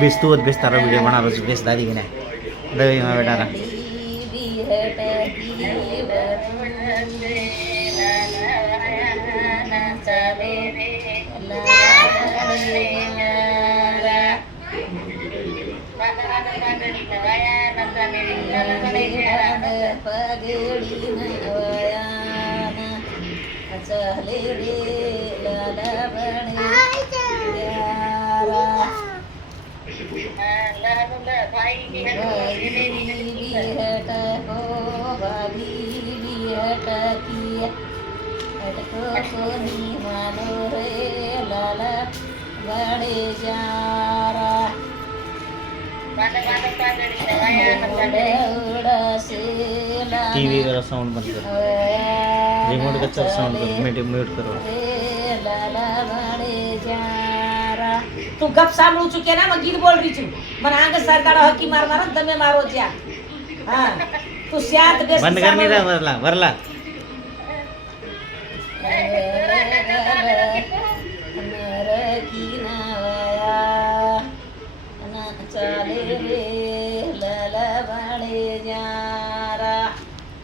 base तू base तारा video बना रोज base दादी की ना दही में बेटा रहा चले रे लाला बने भाई हट हो भाभी हट किया हट को सोनी मानो रे लाला बड़े जारा टीवी का साउंड बंद कर रिमोट का साउंड कर म्यूट करो तू गप सांभळू चुके ना मग गीत बोल रही छू मन आंग सरदार हकी मार मारो दमे मारो ज्या हां तू शांत बेस बंद कर नहीं रहा वरला वरला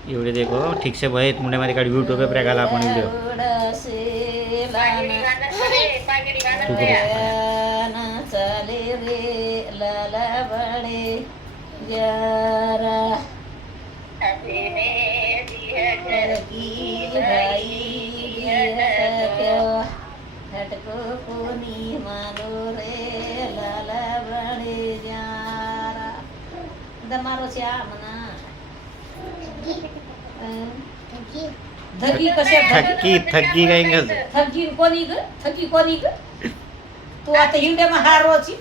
एवढे देखो ठीक से भाई मुंडे मारी काढ यूट्यूब पे प्रकाला आपण व्हिडिओ तू चले रे लाला बड़े यारा की भाई हटको कोनी मानो रे लाला बड़े यारा दमारो श्यामना धगी कशा थक्की थक्की काय इंग्रज थगी कोणी ग तू आता हिंडे हार रोची